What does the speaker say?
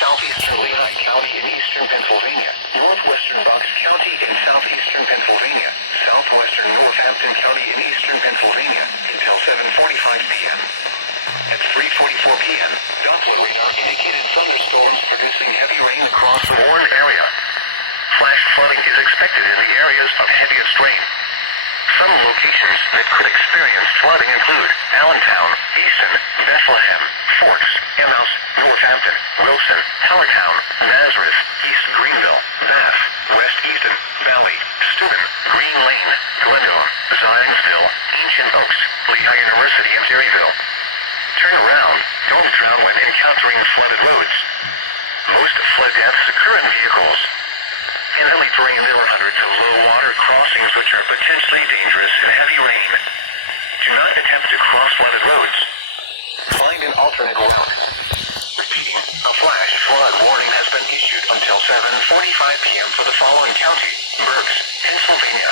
southeastern Lehigh County in eastern Pennsylvania, northwestern Bucks County in southeastern Pennsylvania, southwestern Northampton County in eastern Pennsylvania, until 7:45 p.m. At 3:44 p.m., Doppler radar indicated thunderstorms producing heavy rain across the warned area. Flash flooding is expected in the areas of heaviest rain. Some locations that could experience flooding include Allentown, Easton, Bethlehem, Forks, Emmaus, Northampton, Wilson, Hellertown, Nazareth, East Greenville, Bath, West Easton, Valley, Steuben, Green Lane, Glendale, Zionsville, Ancient Oaks, Lehigh University, and Terryville. Turn around. Don't drown when encountering flooded roads. Most flood deaths occur in vehicles. In the Mediterranean, there are 100 to low water crossings which are potentially dangerous in heavy rain. Do not attempt to cross flooded roads. Find an alternate route. Repeating, a flash flood warning has been issued until 7:45 p.m. for the following county: Berks, Pennsylvania;